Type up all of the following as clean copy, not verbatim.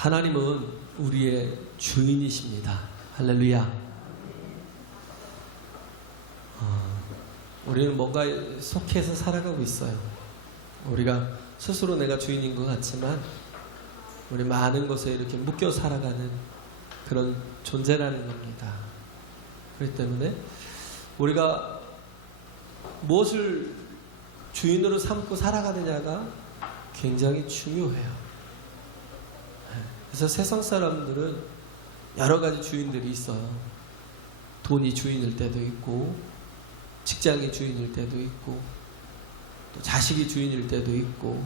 하나님은 우리의 주인이십니다. 할렐루야. 우리는 뭔가에 속해서 살아가고 있어요. 우리가 스스로 내가 주인인 것 같지만 우리 많은 것에 이렇게 묶여 살아가는 그런 존재라는 겁니다. 그렇기 때문에 우리가 무엇을 주인으로 삼고 살아가느냐가 굉장히 중요해요. 그래서 세상 사람들은 여러 가지 주인들이 있어요. 돈이 주인일 때도 있고, 직장이 주인일 때도 있고, 또 자식이 주인일 때도 있고,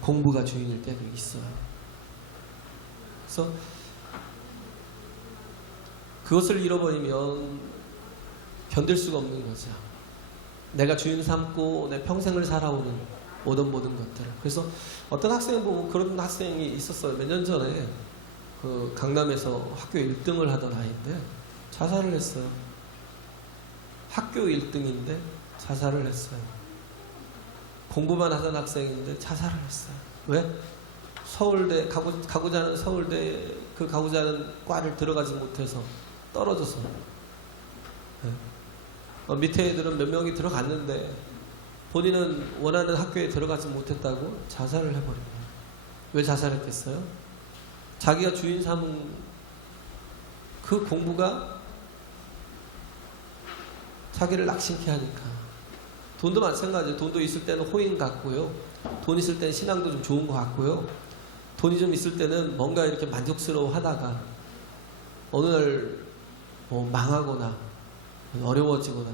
공부가 주인일 때도 있어요. 그래서 그것을 잃어버리면 견딜 수가 없는 거죠. 내가 주인 삼고 내 평생을 살아오는 모든 것들. 그래서 어떤 학생을 보고 그런 학생이 있었어요. 몇 년 전에 그 강남에서 학교 1등을 하던 아이인데 자살을 했어요. 학교 1등인데 자살을 했어요. 공부만 하던 학생인데 자살을 했어요. 왜? 서울대 가고자 하는 서울대 그 가고자 하는 과를 들어가지 못해서 떨어져서. 밑에 애들은 몇 명이 들어갔는데 본인은 원하는 학교에 들어가지 못했다고 자살을 해버린 거예요. 왜 자살했겠어요? 자기가 주인 삼은 그 공부가 자기를 낙심케 하니까. 돈도 마찬가지예요. 돈도 있을 때는 호인 같고요. 돈 있을 때는 신앙도 좀 좋은 것 같고요. 돈이 좀 있을 때는 뭔가 이렇게 만족스러워 하다가 어느 날 망하거나 어려워지거나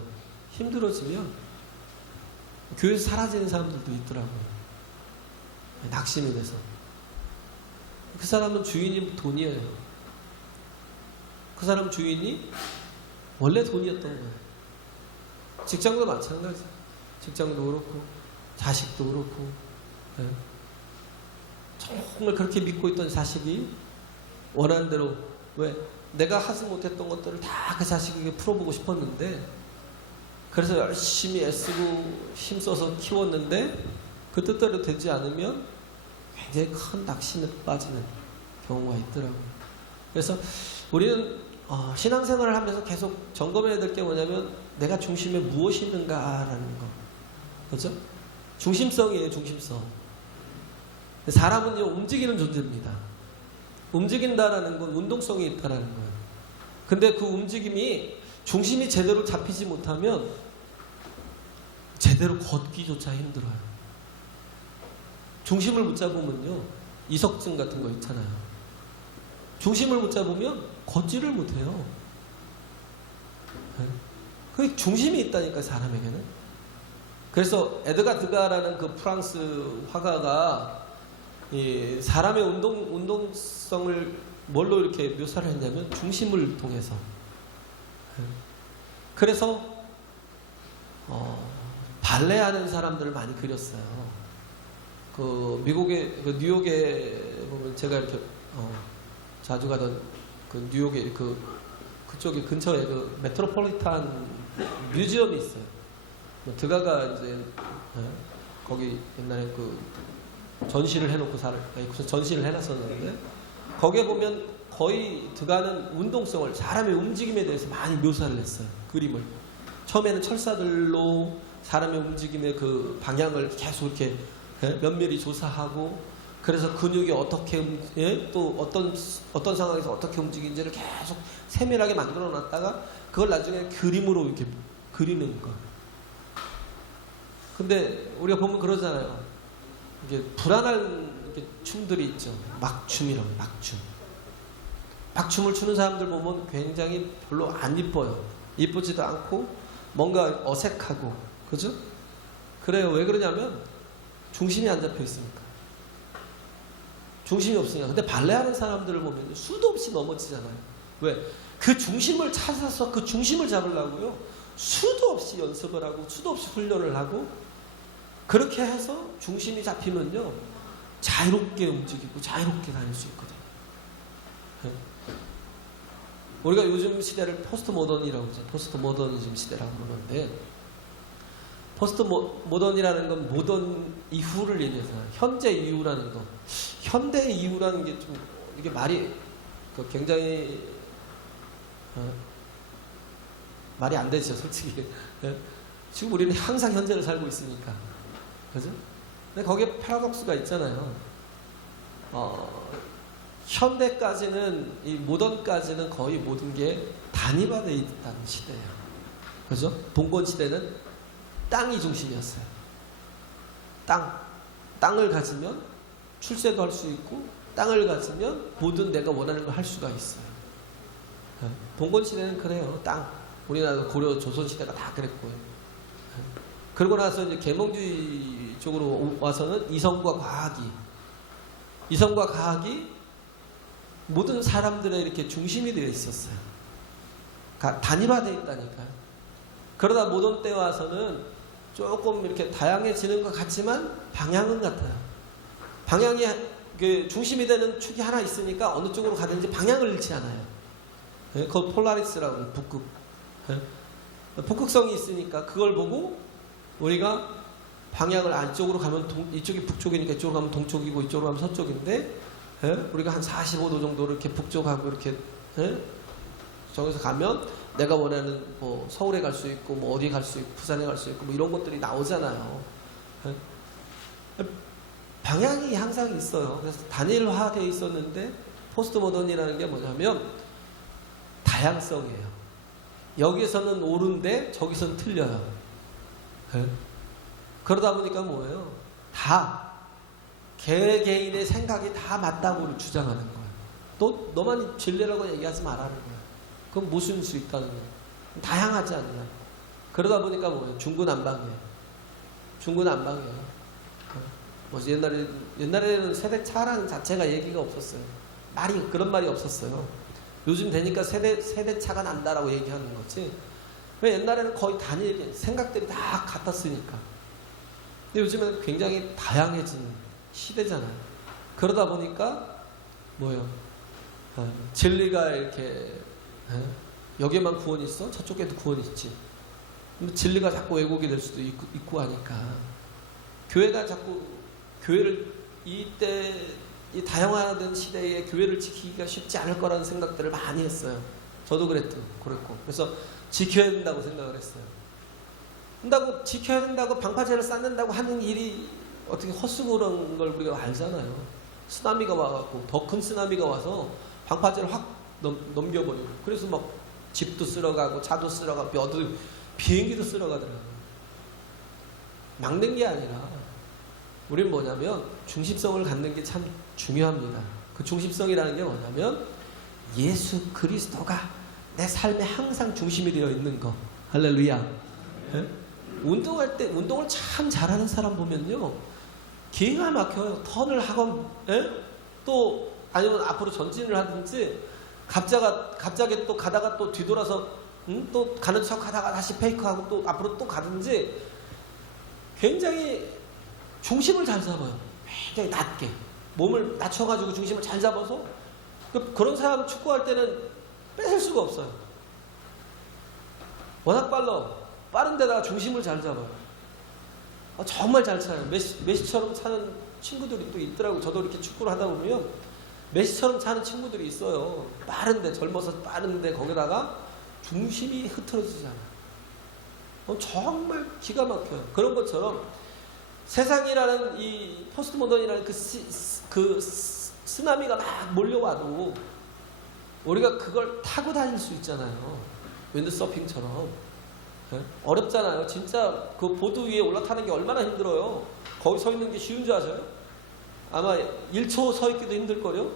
힘들어지면 교회에서 사라지는 사람들도 있더라고요. 낙심이 돼서. 그 사람은 주인이 돈이에요. 그 사람 주인이 원래 돈이었던 거예요. 직장도 마찬가지. 직장도 그렇고 자식도 그렇고. 정말 그렇게 믿고 있던 자식이 원하는 대로, 왜? 내가 하지 못했던 것들을 다 그 자식에게 풀어보고 싶었는데, 그래서 열심히 애쓰고 힘써서 키웠는데 그 뜻대로 되지 않으면 굉장히 큰 낙심에 빠지는 경우가 있더라고요. 그래서 우리는 신앙생활을 하면서 계속 점검해야 될 게 뭐냐면 내가 중심에 무엇이 있는가라는 거. 그렇죠? 중심성이에요. 중심성. 사람은요, 움직이는 존재입니다. 움직인다라는 건 운동성이 있다라는 거예요. 근데 그 움직임이 중심이 제대로 잡히지 못하면 제대로 걷기조차 힘들어요. 중심을 못 잡으면요, 이석증 같은 거 있잖아요. 중심을 못 잡으면 걷지를 못해요. 그 중심이 있다니까, 사람에게는. 그래서 에드가 드가라는 그 프랑스 화가가 이 사람의 운동성을 뭘로 이렇게 묘사를 했냐면 중심을 통해서. 그래서 발레하는 사람들을 많이 그렸어요. 그 미국의 그 뉴욕에 보면 제가 이렇게 자주 가던 그 뉴욕의 그쪽에 근처에 그 메트로폴리탄 뮤지엄이 있어요. 드가가 이제 거기 옛날에 그 전시를 해놓고 전시를 해놨었는데, 거기에 보면 거의 드가는 운동성을, 사람의 움직임에 대해서 많이 묘사를 했어요. 그림을. 처음에는 철사들로 사람의 움직임의 그 방향을 계속 이렇게 면밀히 조사하고, 그래서 근육이 어떻게 또 어떤 상황에서 어떻게 움직이는지를 계속 세밀하게 만들어 놨다가 그걸 나중에 그림으로 이렇게 그리는 거. 근데 우리가 보면 그러잖아요. 이게 불안한 춤들이 있죠. 막춤이라고, 막춤. 막춤을 추는 사람들 보면 굉장히 별로 안 이뻐요. 이쁘지도 않고 뭔가 어색하고, 그죠? 그래요. 왜 그러냐면 중심이 안 잡혀 있으니까. 중심이 없으니까. 근데 발레하는 사람들을 보면 수도 없이 넘어지잖아요. 왜? 그 중심을 찾아서 그 중심을 잡으려고요. 수도 없이 연습을 하고 수도 없이 훈련을 하고 그렇게 해서 중심이 잡히면요. 자유롭게 움직이고 자유롭게 다닐 수 있거든요. 우리가 요즘 시대를 포스트 모던이라고 하죠. 포스트 모더니즘 시대라고 그러는데 포스트 모던이라는 건 모던 이후를 얘기해서 현재 이후라는 거. 현대 이후라는 게 좀 이게 말이 굉장히 말이 안 되죠, 솔직히. 지금 우리는 항상 현재를 살고 있으니까. 그죠? 근데 거기에 패러독스가 있잖아요. 현대까지는, 이 모던까지는 거의 모든 게 단위화되어 있다는 시대예요. 그죠? 봉건 시대는 땅이 중심이었어요. 땅을 가지면 출세도 할 수 있고, 땅을 가지면 모든 내가 원하는 걸 할 수가 있어요. 봉건 시대는 그래요. 땅. 우리나라 고려 조선 시대가 다 그랬고요. 그러고 나서 이제 계몽주의 쪽으로 와서는 이성과 과학이 모든 사람들의 이렇게 중심이 되어 있었어요. 단일화되어 있다니까요. 그러다 모던 때 와서는 조금 이렇게 다양해지는 것 같지만 방향은 같아요. 방향이 중심이 되는 축이 하나 있으니까 어느 쪽으로 가든지 방향을 잃지 않아요. 그걸 폴라리스라고 북극. 북극성이 있으니까 그걸 보고 우리가 방향을 이쪽으로 가면 이쪽이 북쪽이니까 이쪽으로 가면 동쪽이고 이쪽으로 가면 서쪽인데 우리가 한 45도 정도로 이렇게 북쪽하고 이렇게 저기서 가면 내가 원하는 뭐 서울에 갈 수 있고 뭐 어디에 갈 수 있고 부산에 갈 수 있고 뭐 이런 것들이 나오잖아요. 방향이 항상 있어요. 그래서 단일화되어 있었는데 포스트 모던이라는 게 뭐냐면 다양성이에요. 여기서는 옳은데 저기서는 틀려요. 그러다 보니까 뭐예요? 다 개개인의 생각이 다 맞다고 주장하는 거예요. 또 너만 진리라고 얘기하지 말라는 거예요. 그건 못 쓸 수 있다는 거예요. 다양하지 않나요? 그러다 보니까 뭐예요? 중구난방이에요. 뭐 옛날에는 세대 차라는 자체가 얘기가 없었어요. 그런 말이 없었어요. 요즘 되니까 세대 차가 난다라고 얘기하는 거지. 왜 옛날에는 거의 단일 생각들이 다 같았으니까. 근데 요즘에는 굉장히 다양해진 시대잖아요. 그러다 보니까 뭐예요? 진리가 이렇게 여기에만 구원이 있어? 저쪽에도 구원이 있지. 진리가 자꾸 왜곡이 될 수도 있고 하니까 교회가 자꾸 교회를 이때 이 다양화된 시대에 교회를 지키기가 쉽지 않을 거라는 생각들을 많이 했어요. 저도 그랬고 그래서 지켜야 된다고 생각을 했어요. 지켜야 된다고 방파제를 쌓는다고 하는 일이 어떻게 헛수고란 걸 우리가 알잖아요. 쓰나미가 와갖고 더 큰 쓰나미가 와서 방파제를 확 넘겨버리고 그래서 막 집도 쓸어가고 차도 쓸어가고 비행기도 쓸어가더라고요. 막는 게 아니라 우리는 뭐냐면 중심성을 갖는 게 참 중요합니다. 그 중심성이라는 게 뭐냐면 예수 그리스도가 내 삶에 항상 중심이 되어 있는 거. 할렐루야. 운동할 때 운동을 참 잘하는 사람 보면요 기가 막혀요. 턴을 하건 또 아니면 앞으로 전진을 하든지 갑자기 또 가다가 또 뒤돌아서 또 가는 척 하다가 다시 페이크하고 또 앞으로 또 가든지 굉장히 중심을 잘 잡아요. 굉장히 낮게 몸을 낮춰가지고 중심을 잘 잡아서 그런 사람 축구할 때는 뺏을 수가 없어요. 워낙 빠른 데다가 중심을 잘 잡아요. 정말 잘 차요. 메시처럼 차는 친구들이 또 있더라고요. 저도 이렇게 축구를 하다 보면 메시처럼 차는 친구들이 있어요. 빠른데 젊어서 빠른데 거기다가 중심이 흐트러지잖아요. 정말 기가 막혀요. 그런 것처럼 세상이라는 이 포스트 모던이라는 그 쓰나미가 막 몰려와도 우리가 그걸 타고 다닐 수 있잖아요. 윈드서핑처럼. 어렵잖아요. 진짜 그 보드 위에 올라타는 게 얼마나 힘들어요. 거기 서 있는 게 쉬운 줄 아세요? 아마 1초 서 있기도 힘들걸요.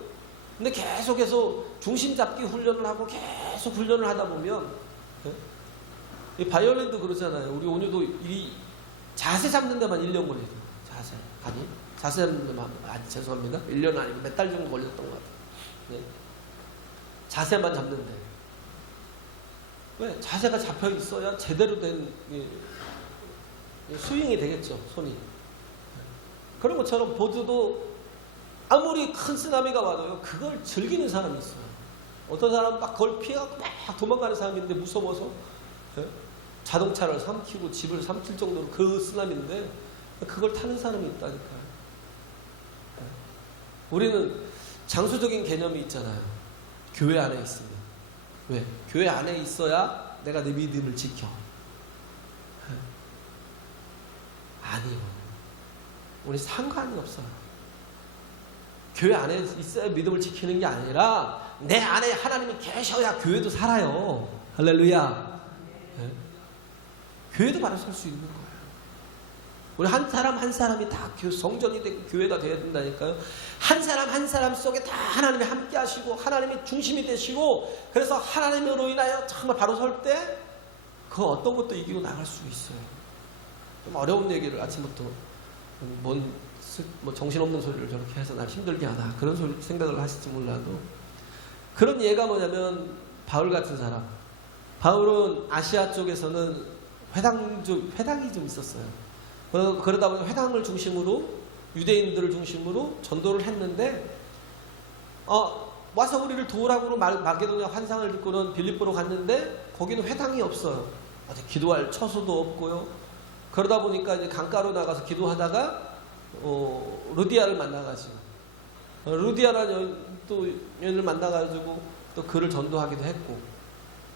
근데 계속해서 중심 잡기 훈련을 하고 계속 훈련을 하다 보면 이 바이올린도 그러잖아요. 우리 온유도 이 자세 잡는 데만 1년 걸려요. 자세 잡는 데만 죄송합니다. 1년 아니고 몇 달 정도 걸렸던 것 같아요. 자세만 잡는데 왜? 자세가 잡혀 있어야 제대로 된 스윙이 되겠죠, 손이. 그런 것처럼 보드도 아무리 큰 쓰나미가 와도요, 그걸 즐기는 사람이 있어요. 어떤 사람은 막 그걸 피해갖고 막 도망가는 사람인데 무서워서, 예? 자동차를 삼키고 집을 삼킬 정도로 그 쓰나미인데 그걸 타는 사람이 있다니까요. 예? 우리는 장소적인 개념이 있잖아요. 교회 안에 있으면. 왜? 교회 안에 있어야 내가 내 믿음을 지켜. 예? 아니요. 우리 상관이 없어요. 교회 안에 있어야 믿음을 지키는 게 아니라 내 안에 하나님이 계셔야 교회도 살아요. 할렐루야. 네. 교회도 바로 설 수 있는 거예요. 우리 한 사람 한 사람이 다 성전이 되고 교회가 되어야 된다니까요. 한 사람 한 사람 속에 다 하나님이 함께 하시고 하나님이 중심이 되시고, 그래서 하나님으로 인하여 정말 바로 설 때 그 어떤 것도 이기고 나갈 수 있어요. 좀 어려운 얘기를 아침부터 뭐 정신없는 소리를 저렇게 해서 날 힘들게 하나, 그런 생각을 하실지 몰라도, 그런 예가 뭐냐면 바울 같은 사람. 바울은 아시아 쪽에서는 회당이 좀 있었어요. 그러다 보니 회당을 중심으로, 유대인들을 중심으로 전도를 했는데, 와서 우리를 도우라고 마게도냐 환상을 듣고는 빌립보로 갔는데 거기는 회당이 없어요. 어디 기도할 처소도 없고요. 그러다 보니까 이제 강가로 나가서 기도하다가 루디아를 만나가지고, 루디아라는 여인을 만나가지고 또 그를 전도하기도 했고,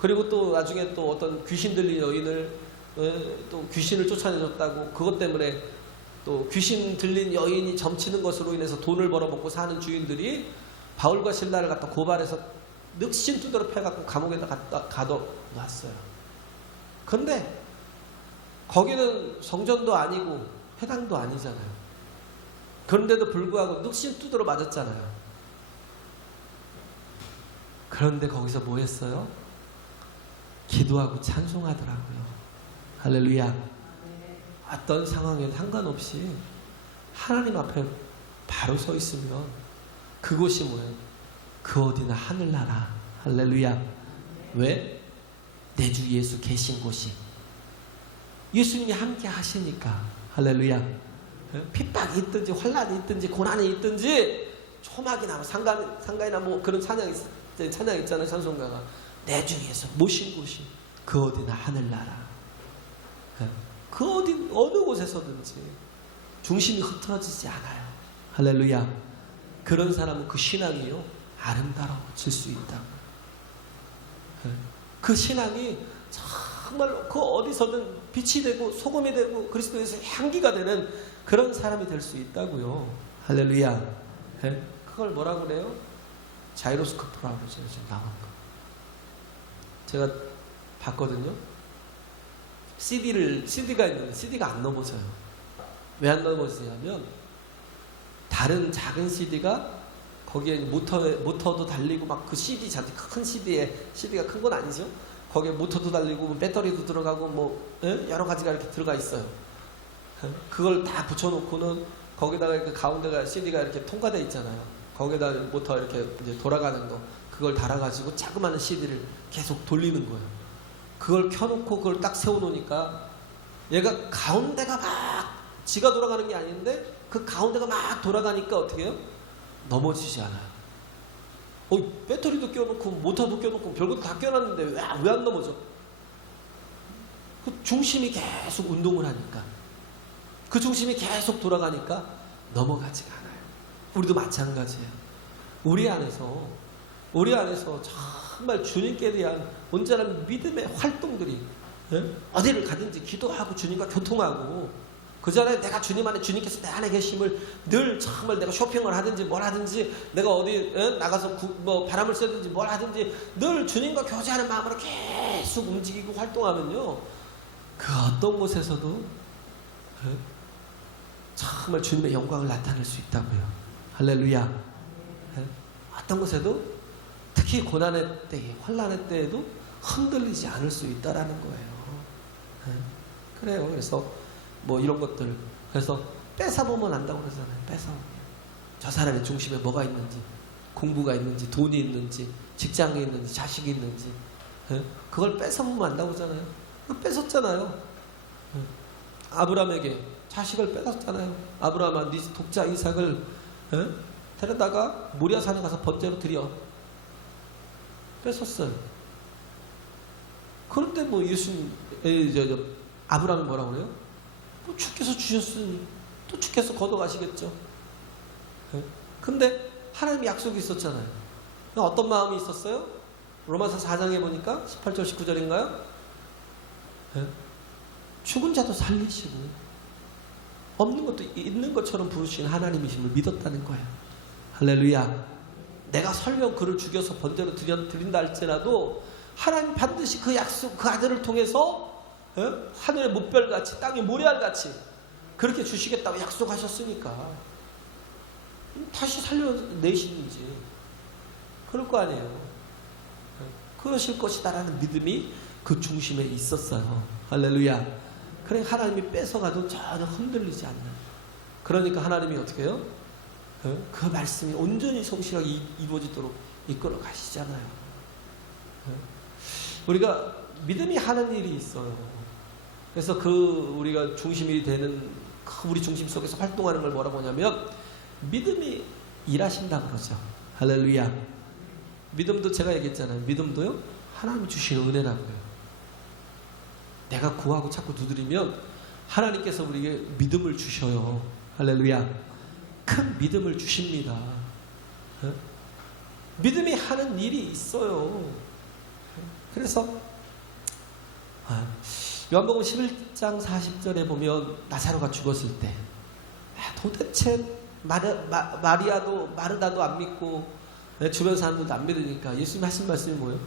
그리고 또 나중에 또 어떤 귀신 들린 여인을 또 귀신을 쫓아내줬다고, 그것 때문에 또 귀신 들린 여인이 점치는 것으로 인해서 돈을 벌어먹고 사는 주인들이 바울과 실라를 갖다 고발해서 늑신 두드러 패갖고 감옥에다 가둬놨어요. 그런데 거기는 성전도 아니고 회당도 아니잖아요. 그런데도 불구하고 늑신 두드러 맞았잖아요. 그런데 거기서 뭐 했어요? 기도하고 찬송하더라고요. 할렐루야. 어떤 상황에 상관없이 하나님 앞에 바로 서 있으면 그곳이 뭐예요? 그 어디나 하늘나라. 할렐루야. 왜? 내 주 예수 계신 곳이, 예수님이 함께 하시니까. 할렐루야. 핍박이 있든지 환란이 있든지 고난이 있든지 초막이나 상가이나 뭐 그런 찬양 있잖아요. 찬송가가 내 주 예수 모신 곳이 그 어디나 하늘나라. 그 어느 곳에서든지 중심이 흐트러지지 않아요. 할렐루야. 그런 사람은 그 신앙이요 아름다워질 수 있다. 그 신앙이 정말 그 어디서든 빛이 되고 소금이 되고 그리스도에서 향기가 되는 그런 사람이 될 수 있다고요. 할렐루야. 그걸 뭐라고 그래요? 자이로스코프라고 지금 나온 거. 제가 봤거든요. CD가 있는데 CD가 안 넘어져요. 왜 안 넘어지냐면 다른 작은 CD가 거기에 모터도 달리고 막 그 CD 자체 큰 CD가 큰 건 아니죠. 거기에 모터도 달리고 배터리도 들어가고 뭐 여러 가지가 이렇게 들어가 있어요. 그걸 다 붙여놓고는 거기다가 이렇게 가운데가 CD가 이렇게 통과돼 있잖아요. 거기다 모터 이렇게 이제 돌아가는 거, 그걸 달아가지고 자그마한 CD를 계속 돌리는 거예요. 그걸 켜놓고 그걸 딱 세워놓으니까 얘가 가운데가 막 지가 돌아가는 게 아닌데 그 가운데가 막 돌아가니까 어떻게 해요? 넘어지지 않아요. 배터리도 껴놓고 모터도 껴놓고 별것도 다 껴놨는데 왜 안 넘어져? 그 중심이 계속 운동을 하니까, 그 중심이 계속 돌아가니까 넘어가지가 않아요. 우리도 마찬가지예요. 우리 안에서 정말 주님께 대한 온전한 믿음의 활동들이, 어디를 가든지 기도하고 주님과 교통하고, 그 전에 내가 주님 안에, 주님께서 내 안에 계심을 늘 정말 내가 쇼핑을 하든지 뭘 하든지 내가 어디 나가서 바람을 쐬든지 뭘 하든지 늘 주님과 교제하는 마음으로 계속 움직이고 활동하면요, 그 어떤 곳에서도 정말 주님의 영광을 나타낼 수 있다고요. 할렐루야. 어떤 곳에도 특히 고난의 때에, 환난의 때에도 흔들리지 않을 수 있다라는 거예요. 그래요. 그래서 뭐 이런 것들, 그래서 뺏어보면 안다고 그러잖아요. 뺏어보면 저 사람의 중심에 뭐가 있는지, 공부가 있는지, 돈이 있는지, 직장이 있는지, 자식이 있는지, 예? 그걸 뺏어먹으면 안 나오잖아요. 뺏었잖아요. 예? 아브라함에게 자식을 뺏었잖아요. 아브라함아, 네 독자 이삭을 예? 데려다가 모리아산에 가서 번제로 드려. 뺏었어요. 그런데 뭐 예수님, 아브라함이 뭐라고 그래요? 뭐 주께서 주셨으니 또 주께서 걷어가시겠죠. 예? 근데 하나님의 약속이 있었잖아요. 어떤 마음이 있었어요? 로마서 4장에 보니까 18절 19절인가요? 예? 죽은 자도 살리시고 없는 것도 있는 것처럼 부르신 하나님이심을 믿었다는 거예요. 할렐루야. 내가 설령 그를 죽여서 번제로 드린다 할지라도 하나님 반드시 그 약속, 그 아들을 통해서 하늘의 무별같이 땅의 모래알같이 그렇게 주시겠다고 약속하셨으니까 다시 살려내시는지 그럴 거 아니에요. 그러실 것이다라는 믿음이 그 중심에 있었어요. 할렐루야. 그래 하나님이 뺏어가도 전혀 흔들리지 않는. 그러니까 하나님이 어떻게 해요? 그 말씀이 온전히 성실하게 이루어지도록 이끌어 가시잖아요. 우리가 믿음이 하는 일이 있어요. 그래서 우리가 중심이 되는 우리 중심 속에서 활동하는 걸 뭐라고 하냐면 믿음이 일하신다 그러죠. 할렐루야. 믿음도 제가 얘기했잖아요. 믿음도요 하나님이 주시는 은혜라고요. 내가 구하고 자꾸 두드리면 하나님께서 우리에게 믿음을 주셔요. 할렐루야. 큰 믿음을 주십니다. 믿음이 하는 일이 있어요. 그래서 요한복음 11장 40절에 보면 나사로가 죽었을 때 도대체 마리아도 마르다도 안 믿고 주변 사람들도 안 믿으니까 예수님 하신 말씀이 뭐예요?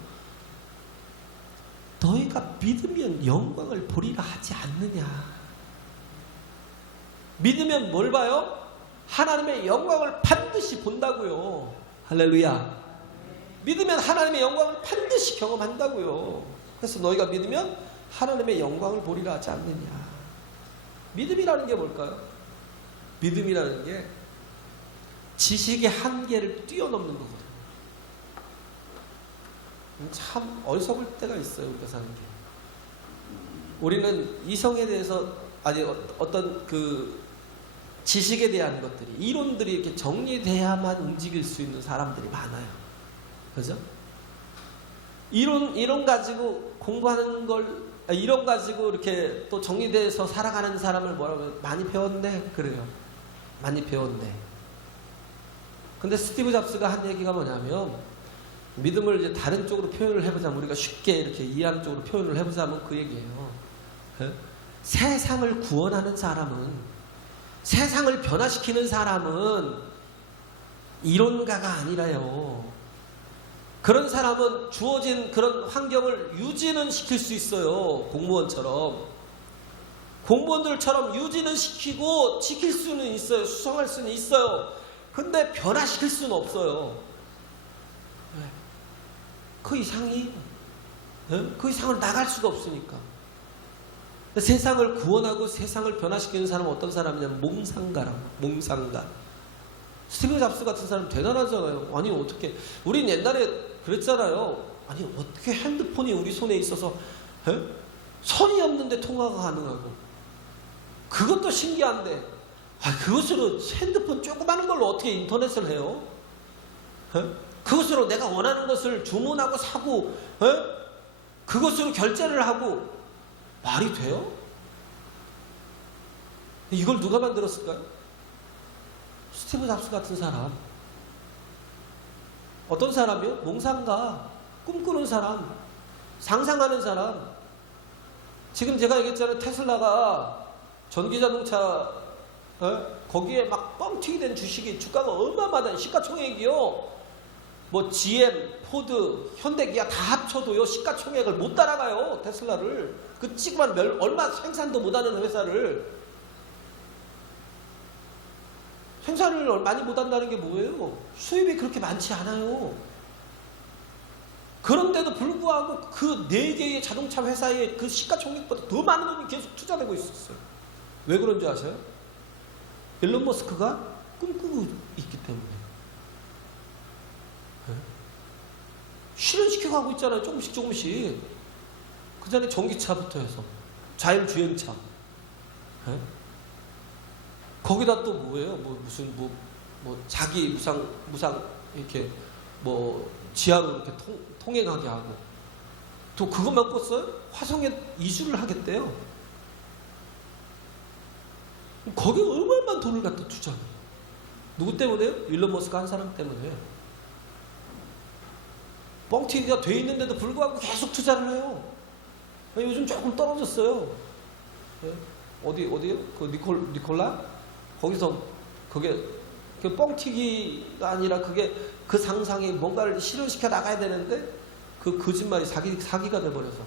너희가 믿으면 영광을 보리라 하지 않느냐. 믿으면 뭘 봐요? 하나님의 영광을 반드시 본다고요. 할렐루야. 믿으면 하나님의 영광을 반드시 경험한다고요. 그래서 너희가 믿으면 하나님의 영광을 보리라 하지 않느냐. 믿음이라는 게 뭘까요? 믿음이라는 게 지식의 한계를 뛰어넘는 거거든요. 참 어리석을 때가 있어요. 우리가 사는 게. 우리는 이성에 대해서 어떤 그 지식에 대한 것들이 이론들이 이렇게 정리돼야만 움직일 수 있는 사람들이 많아요. 그죠? 이론 가지고 공부하는 걸 이론 가지고 이렇게 또 정리돼서 살아가는 사람을 뭐라고 해요? 많이 배웠네. 그래요. 많이 배웠네. 근데 스티브 잡스가 한 얘기가 뭐냐면 믿음을 이제 다른 쪽으로 표현을 해보자면 우리가 쉽게 이렇게 이해하는 쪽으로 표현을 해보자면 그 얘기예요. 세상을 구원하는 사람은 세상을 변화시키는 사람은 이론가가 아니라요. 그런 사람은 주어진 그런 환경을 유지는 시킬 수 있어요. 공무원처럼. 공무원들처럼 유지는 시키고 지킬 수는 있어요. 수성할 수는 있어요. 근데 변화시킬 수는 없어요. 그 이상이 그 이상을 나갈 수가 없으니까. 세상을 구원하고 세상을 변화시키는 사람은 어떤 사람이냐면 몽상가. 스티브 잡스 같은 사람 대단하잖아요. 아니 어떻게 우린 옛날에 그랬잖아요. 아니 어떻게 핸드폰이 우리 손에 있어서 선이 없는데 통화가 가능하고 그것도 신기한데 그것으로 핸드폰 조그마한 걸로 어떻게 인터넷을 해요? 그것으로 내가 원하는 것을 주문하고 사고 그것으로 결제를 하고 말이 돼요? 이걸 누가 만들었을까요? 스티브 잡스 같은 사람. 어떤 사람이요? 몽상가, 꿈꾸는 사람, 상상하는 사람. 지금 제가 얘기했잖아요. 테슬라가 전기자동차 거기에 막 뻥튀기 된 주식이 주가가 어마어마한 시가총액이요. 뭐 GM, 포드, 현대기아 다 합쳐도요 시가총액을 못 따라가요. 테슬라를. 그 찌그만 얼마 생산도 못하는 회사를. 생산을 많이 못한다는 게 뭐예요? 수입이 그렇게 많지 않아요. 그런데도 불구하고 그 4개의 자동차 회사의 그 시가총액보다 더 많은 돈이 계속 투자되고 있었어요. 왜 그런 줄 아세요? 일론 머스크가 꿈꾸고 있기 때문에. 실현시켜 세팅하고 있잖아요. 조금씩 조금씩. 그 전에 전기차부터 해서 자율주행차. 네? 거기다 또 뭐예요? 무슨 자기 무상 이렇게 지하로 이렇게 통행하게 하고, 또 그것만 껐어요? 화성에 이주를 하겠대요. 거기에 얼마나 돈을 갖다 투자해? 누구 때문에요? 일론 머스크 한 사람 때문에. 뻥튀기가 돼 있는데도 불구하고 계속 투자를 해요. 요즘 조금 떨어졌어요. 네? 어디요? 그 니콜라? 거기서 그게 그 뻥튀기가 아니라 그게 그 상상이 뭔가를 실현시켜 나가야 되는데 그 거짓말이 사기가 돼버려서,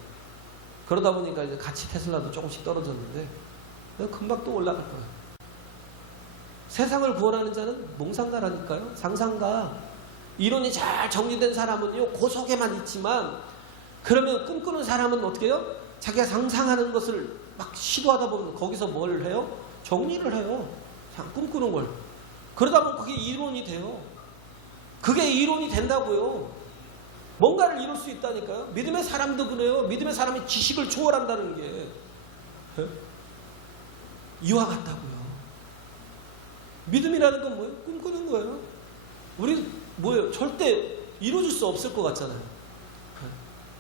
그러다 보니까 이제 같이 테슬라도 조금씩 떨어졌는데 금방 또 올라갈 거예요. 세상을 구원하는 자는 몽상가라니까요. 상상가. 이론이 잘 정리된 사람은요, 그 속에만 있지만, 그러면 꿈꾸는 사람은 어떻게 해요? 자기가 상상하는 것을 막 시도하다 보면 거기서 뭘 해요? 정리를 해요. 꿈꾸는 걸. 그러다 보면 그게 이론이 돼요. 그게 이론이 된다고요. 뭔가를 이룰 수 있다니까요. 믿음의 사람도 그래요. 믿음의 사람이 지식을 초월한다는 게 이와 같다고요. 믿음이라는 건 뭐예요? 꿈꾸는 거예요. 우리 뭐예요? 절대 이루어질 수 없을 것 같잖아요.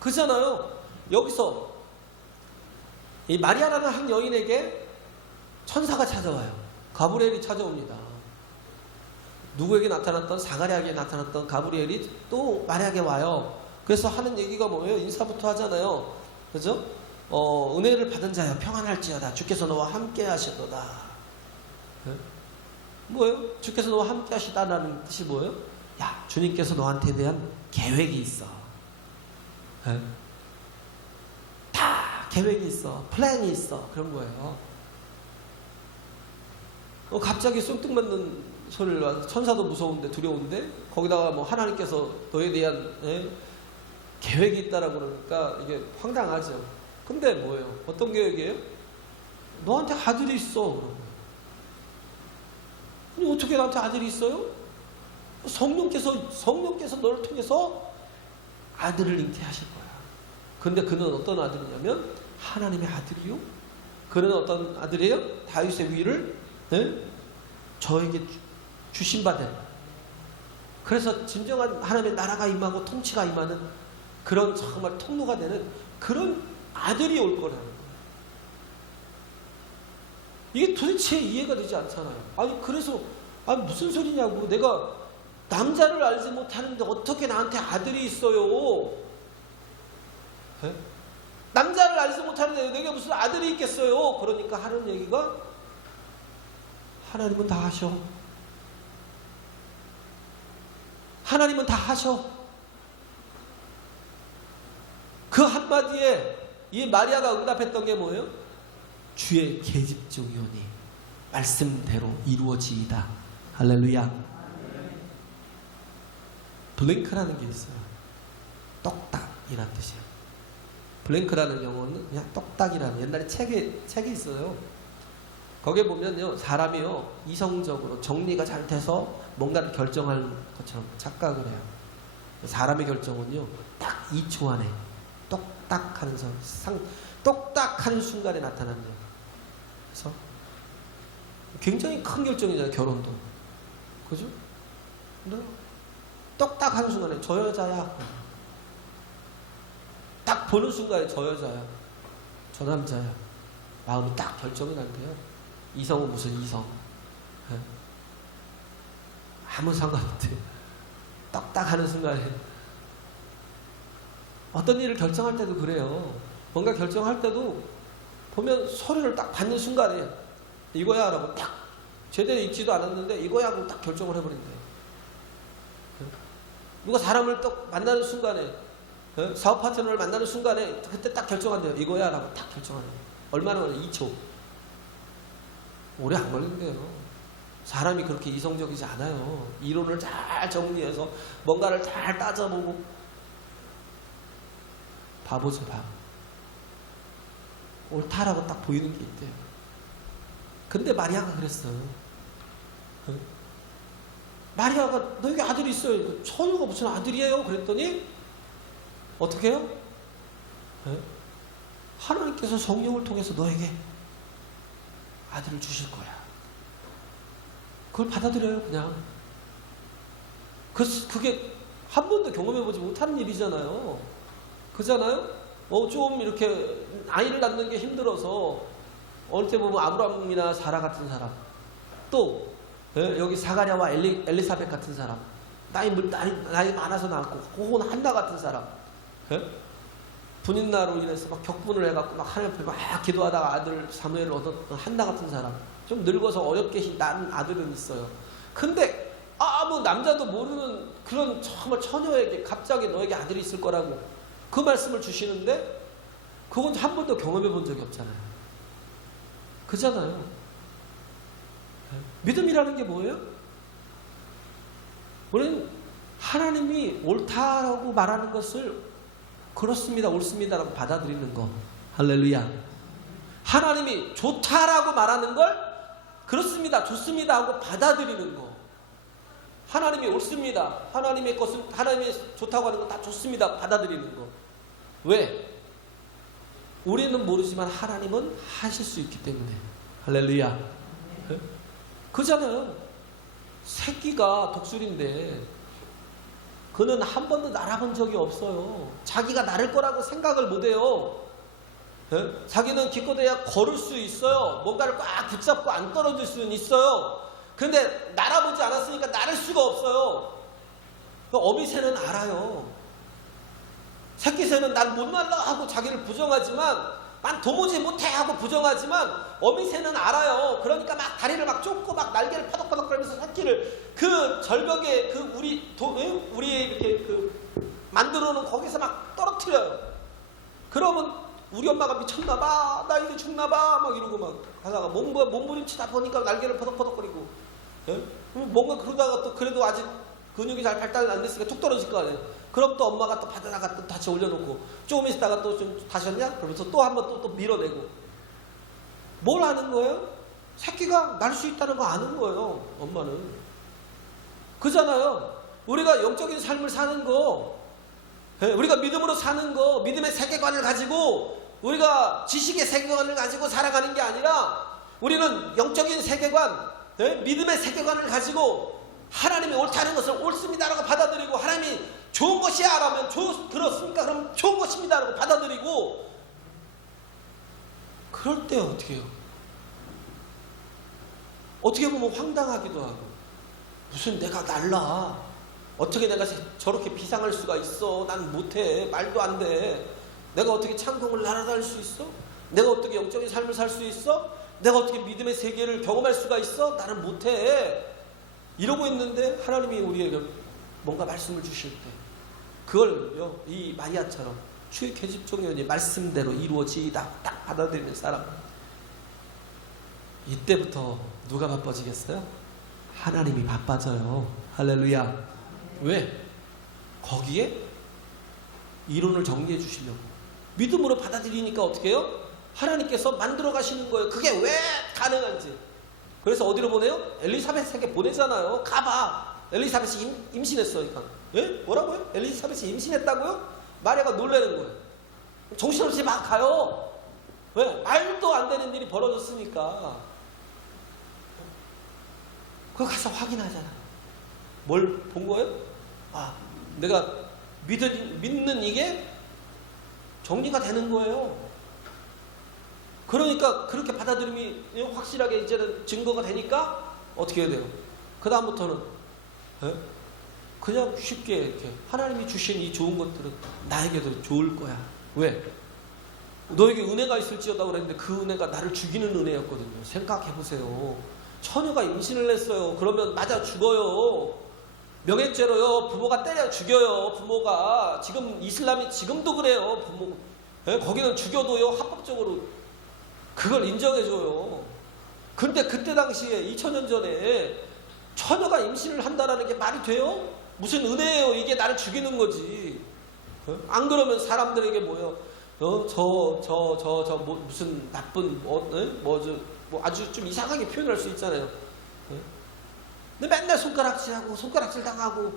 그렇잖아요. 여기서 이 마리아라는 한 여인에게 천사가 찾아와요. 가브리엘이 찾아옵니다. 누구에게 나타났던, 사가랴에게 나타났던 가브리엘이 또 마리아에게 와요. 그래서 하는 얘기가 뭐예요? 인사부터 하잖아요. 그죠? 은혜를 받은 자여 평안할지어다. 주께서 너와 함께 하시도다. 네? 뭐예요? 주께서 너와 함께 하시다라는 뜻이 뭐예요? 야, 주님께서 너한테 대한 계획이 있어. 네? 다 계획이 있어. 플랜이 있어. 그런 거예요. 갑자기 쑥뚝맞는 소리를 와서, 천사도 무서운데 두려운데 거기다가 하나님께서 너에 대한 계획이 있다라고 그러니까 이게 황당하죠. 근데 뭐예요? 어떤 계획이에요? 너한테 아들이 있어. 아니, 어떻게 나한테 아들이 있어요? 성령께서 너를 통해서 아들을 잉태하실 거야. 근데 그는 어떤 아들이냐면 하나님의 아들이요. 그는 어떤 아들이에요? 다윗의 위를 저에게 주신 바 된. 그래서 진정한 하나님의 나라가 임하고 통치가 임하는 그런 정말 통로가 되는 그런 아들이 올 거라는 거예요. 이게 도대체 이해가 되지 않잖아요. 아니 그래서 무슨 소리냐고. 내가 남자를 알지 못하는데 어떻게 나한테 아들이 있어요? 에? 남자를 알지 못하는데 내게 무슨 아들이 있겠어요? 그러니까 하는 얘기가, 하나님은 다 하셔. 하나님은 다 하셔. 그 한마디에 이 마리아가 응답했던 게 뭐예요? 주의 계집종이오니 말씀대로 이루어지이다. 할렐루야. 블랭크라는 게 있어요. 똑딱이라는 뜻이에요. 블랭크라는 영어는 그냥 똑딱이라는, 옛날에 책이 있어요. 거기에 보면요, 사람이요 이성적으로 정리가 잘 돼서 뭔가를 결정할 것처럼 착각을 해요. 사람의 결정은요 딱 2초 안에 똑딱하는 똑딱하는 순간에 나타납니다. 그래서 굉장히 큰 결정이잖아요, 결혼도. 그죠? 근데 똑딱하는 순간에 저 여자야. 딱 보는 순간에 저 여자야. 저 남자야. 마음이 딱 결정이 난대요. 이성은 무슨 이성? 네? 아무 상관없대요. 딱딱하는 순간에. 어떤 일을 결정할 때도 그래요. 뭔가 결정할 때도 보면 소리를 딱 받는 순간에 이거야 라고 딱 제대로 읽지도 않았는데 이거야 하고 딱 결정을 해버린대요. 누가 사람을 딱 만나는 순간에, 사업 파트너를 만나는 순간에 그때 딱 결정한대요. 이거야 라고 딱 결정하네요. 얼마나 걸려? 2초. 오래 안 걸린대요. 사람이 그렇게 이성적이지 않아요. 이론을 잘 정리해서 뭔가를 잘 따져보고. 바보죠, 바보. 옳다라고 딱 보이는 게 있대요. 근데 마리아가 그랬어요. 마리아가 너에게 아들이 있어요. 처녀가 무슨 아들이에요? 그랬더니 어떻게 해요? 네? 하나님께서 성령을 통해서 너에게 아들을 주실 거야. 그걸 받아들여요, 그냥. 그게 한 번도 경험해보지 못하는 일이잖아요. 그잖아요? 좀 이렇게 아이를 낳는 게 힘들어서 어느 때 보면 아브라함이나 사라 같은 사람, 또 여기 사가랴와 엘리사벳 같은 사람, 나이 많아서 낳았고, 혹은 한나 같은 사람, 분인나로 인해서 막 격분을 해갖고 막 하나님 앞에 막 기도하다가 아들 사무엘을 얻었던 한나 같은 사람, 좀 늙어서 어렵게 낳은 아들은 있어요. 근데 아무 남자도 모르는 그런 정말 처녀에게 갑자기 너에게 아들이 있을 거라고 그 말씀을 주시는데 그건 한 번도 경험해 본 적이 없잖아요. 그잖아요. 믿음이라는 게 뭐예요? 우리는 하나님이 옳다라고 말하는 것을 그렇습니다, 옳습니다라고 받아들이는 거. 할렐루야. 하나님이 좋다라고 말하는 걸 그렇습니다, 좋습니다 하고 받아들이는 거. 하나님이 옳습니다, 하나님의 것은, 하나님이 좋다고 하는 건 다 좋습니다 받아들이는 거. 왜? 우리는 모르지만 하나님은 하실 수 있기 때문에. 할렐루야. 그잖아요. 새끼가 독수리인데 그는 한 번도 날아본 적이 없어요. 자기가 날을 거라고 생각을 못해요. 자기는 기껏해야 걸을 수 있어요. 뭔가를 꽉 붙잡고 안 떨어질 수는 있어요. 근데 날아보지 않았으니까 날을 수가 없어요. 어미새는 알아요. 새끼새는 난 못 날라 하고 자기를 부정하지만, 난 도무지 못해 하고 부정하지만 어미새는 알아요. 그러니까 막 다리를 막 쫓고 막 날개를 파덕파덕 거리면서 새끼를 그 절벽에 그 우리 이렇게 만들어 놓은 거기서 막 떨어뜨려요. 그러면 우리 엄마가 미쳤나봐, 나 이제 죽나봐 막 이러고 막 하다가 몸부림치다 보니까 날개를 퍼덕퍼덕거리고, 뭔가 그러다가 또 그래도 아직 근육이 잘 발달 안 됐으니까 툭 떨어질 거 아니에요. 그럼 또 엄마가 또 바다다가 또 다시 올려놓고 조금 있다가 또 좀 다시 왔냐? 그러면서 또 한 번 또 밀어내고. 뭘 아는 거예요? 새끼가 날 수 있다는 거 아는 거예요, 엄마는. 그잖아요. 우리가 영적인 삶을 사는 거, 우리가 믿음으로 사는 거, 믿음의 세계관을 가지고, 우리가 지식의 세계관을 가지고 살아가는 게 아니라, 우리는 영적인 세계관, 믿음의 세계관을 가지고 하나님이 옳다는 것을 옳습니다라고 받아들이고, 하나님이 좋은 것이야 라면 그렇습니까? 그럼 좋은 것입니다 라고 받아들이고, 그럴 때 어떻게 해요? 어떻게 보면 황당하기도 하고, 무슨 내가 날라, 어떻게 내가 저렇게 비상할 수가 있어? 난 못해, 말도 안 돼. 내가 어떻게 창공을 날아다닐 수 있어? 내가 어떻게 영적인 삶을 살 수 있어? 내가 어떻게 믿음의 세계를 경험할 수가 있어? 나는 못해. 이러고 있는데 하나님이 우리에게 뭔가 말씀을 주실 때, 그걸요, 이 마리아처럼 주의 계집종이오니 말씀대로 이루어지이다 딱 받아들이는 사람, 이때부터 누가 바빠지겠어요? 하나님이 바빠져요. 할렐루야. 왜? 거기에 이론을 정리해 주시려고. 믿음으로 받아들이니까 어떻게 해요? 하나님께서 만들어 가시는 거예요. 그게 왜 가능한지. 그래서 어디로 보내요? 엘리사벳에게 보내잖아요. 가봐. 엘리사벳이 임신했어. 예? 뭐라고요? 엘리사벳이 임신했다고요? 마리아가 놀라는 거예요. 정신없이 막 가요. 왜? 말도 안 되는 일이 벌어졌으니까. 그거 가서 확인하잖아. 뭘 본 거예요? 아, 내가 믿는 이게 정리가 되는 거예요. 그러니까 그렇게 받아들임이 확실하게 이제는 증거가 되니까 어떻게 해야 돼요? 그 다음부터는 그냥 쉽게 이렇게 하나님이 주신 이 좋은 것들은 나에게도 좋을 거야. 왜? 너에게 은혜가 있을지어다 그랬는데 그 은혜가 나를 죽이는 은혜였거든요. 생각해보세요. 처녀가 임신을 했어요. 그러면 맞아 죽어요. 명예죄로요. 부모가 때려 죽여요. 부모가 지금 이슬람이 지금도 그래요. 부모 거기는 죽여도요 합법적으로 그걸 인정해줘요. 근데 그때 당시에 2000년 전에 처녀가 임신을 한다라는 게 말이 돼요? 무슨 은혜예요? 이게 나를 죽이는 거지. 안 그러면 사람들에게 뭐요? 무슨 나쁜 아주 좀 이상하게 표현할 수 있잖아요. 근데 맨날 손가락질하고 손가락질 당하고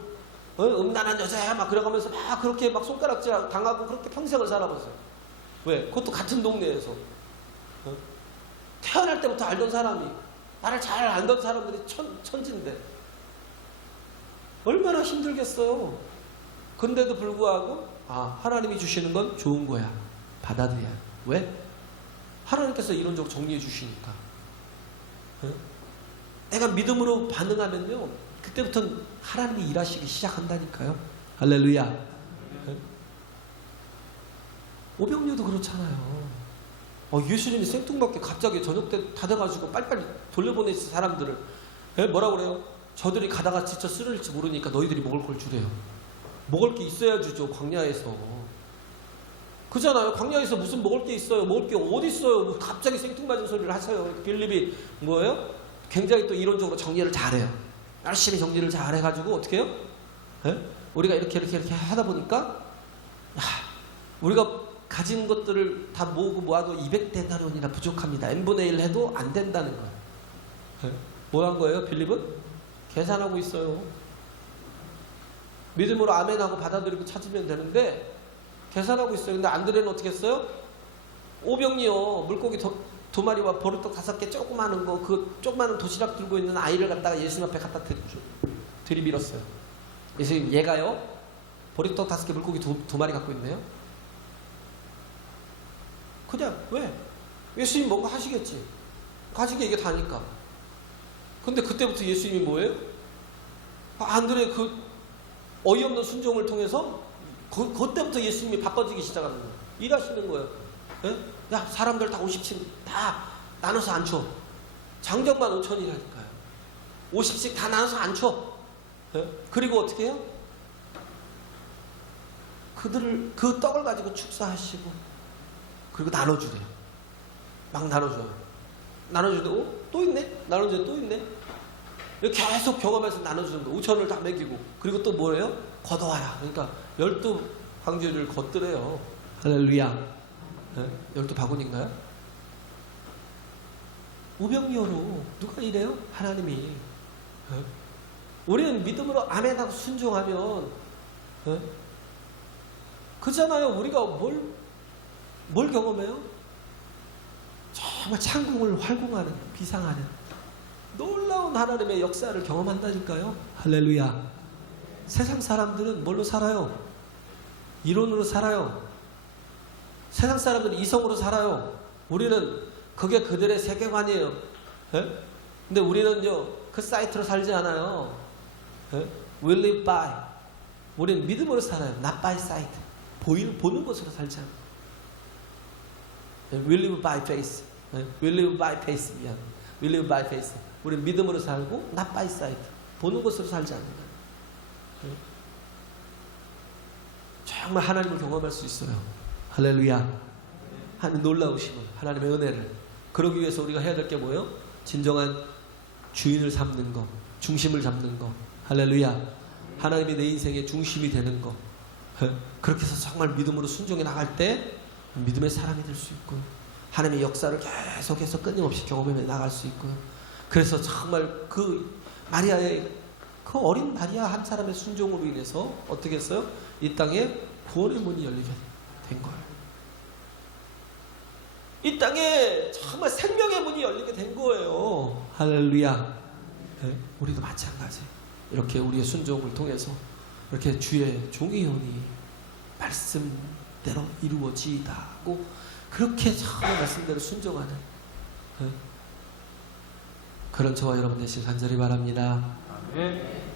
음란한 여자야 막 그래가면서 막 그렇게 막 손가락질 당하고 그렇게 평생을 살아봤어요. 왜? 그것도 같은 동네에서. 태어날 때부터 알던 사람이, 나를 잘 알던 사람들이 천진데 얼마나 힘들겠어요. 근데도 불구하고 하나님이 주시는 건 좋은 거야. 받아들여야. 왜? 하나님께서 이론적으로 정리해 주시니까. 내가 믿음으로 반응하면요, 그때부터는 하나님이 일하시기 시작한다니까요. 할렐루야. 오병이어도 그렇잖아요. 예수님이 생뚱맞게 갑자기 저녁 때 다 돼가지고 빨리빨리 돌려보내시 사람들을. 뭐라고 그래요? 저들이 가다가 지쳐 쓰러질지 모르니까 너희들이 먹을 걸 주래요. 먹을 게 있어야 주죠, 광야에서. 그잖아요. 광야에서 무슨 먹을 게 있어요? 먹을 게 어디 있어요? 갑자기 생뚱맞은 소리를 하세요. 빌립이 뭐예요? 굉장히 또 이론적으로 정리를 잘해요. 열심히 정리를 잘 해가지고 어떻게 해요? 우리가 이렇게 하다 보니까 우리가 가진 것들을 다 모아도 200데나리온이나 부족합니다. n분의 1 해도 안 된다는 거예요. 뭐 한 거예요? 빌립은? 계산하고 있어요. 믿음으로 아멘하고 받아들이고 찾으면 되는데 계산하고 있어요. 근데 안드레는 어떻게 했어요? 오병이요, 물고기 2마리와 보리떡 5개 조그마한 거, 그 조그마한 도시락 들고 있는 아이를 갖다가 예수님 앞에 갖다 들이밀었어요. 예수님, 얘가요 보리떡 5개 물고기 2마리 갖고 있네요. 그냥 왜? 예수님 뭔가 하시겠지. 가지게 이게 다니까. 근데 그때부터 예수님이 뭐예요? 안드레의 그 어이없는 순종을 통해서 그때부터 예수님이 바빠지기 시작하는 거예요. 일하시는 거예요. 야, 사람들 다 50씩 다 나눠서 안 줘. 장정만 5,000이라니까요. 50씩 다 나눠서 안 줘. 그리고 어떻게 해요? 그들을 그 떡을 가지고 축사하시고 그리고 나눠주래요. 막 나눠줘요. 나눠주고 또 있네. 나눠줘요. 또 있네. 이렇게 계속 경험해서 나눠주는 거. 5,000을 다 먹이고 그리고 또 뭐예요? 걷어와라. 그러니까 12광주를 걷더래요. 할렐루야. 12바구니인가요? 오병이어로 누가 이래요? 하나님이. 우리는 믿음으로 아멘하고 순종하면 그잖아요. 우리가 뭘 경험해요? 정말 창궁을 활공하는, 비상하는 놀라운 하나님의 역사를 경험한다니까요. 할렐루야. 세상 사람들은 뭘로 살아요? 이론으로 살아요. 세상 사람들은 이성으로 살아요. 우리는 그게 그들의 세계관이에요. 근데 우리는요, 그 사이트로 살지 않아요. We live by. 우리는 믿음으로 살아요. Not by sight. 보는 것으로 살지 않아요. We live by faith. We live by faith. 미안. We live by faith. 우리는 믿음으로 살고 not by sight. 보는 것으로 살지 않는다. 정말 하나님을 경험할 수 있어요. 할렐루야. 하나님 놀라우심을, 하나님의 은혜를. 그러기 위해서 우리가 해야 될 게 뭐예요? 진정한 주인을 삼는 거, 중심을 잡는 거. 할렐루야. 하나님이 내 인생의 중심이 되는 거. 그렇게 해서 정말 믿음으로 순종해 나갈 때 믿음의 사람이 될 수 있고, 하나님의 역사를 계속해서 끊임없이 경험해 나갈 수 있고, 그래서 정말 그 마리아의, 그 어린 마리아 한 사람의 순종으로 인해서 어떻게 했어요? 이 땅에 구원의 문이 열리게 된 거예요. 이 땅에 정말 생명의 문이 열리게 된 거예요. 할렐루야. 네? 우리도 마찬가지. 이렇게 우리의 순종을 통해서 이렇게 주의 종이 오니 말씀대로 이루어지다고, 그렇게 정말 말씀대로 순종하는 그런 저와 여러분 되시길 간절히 바랍니다. 아멘.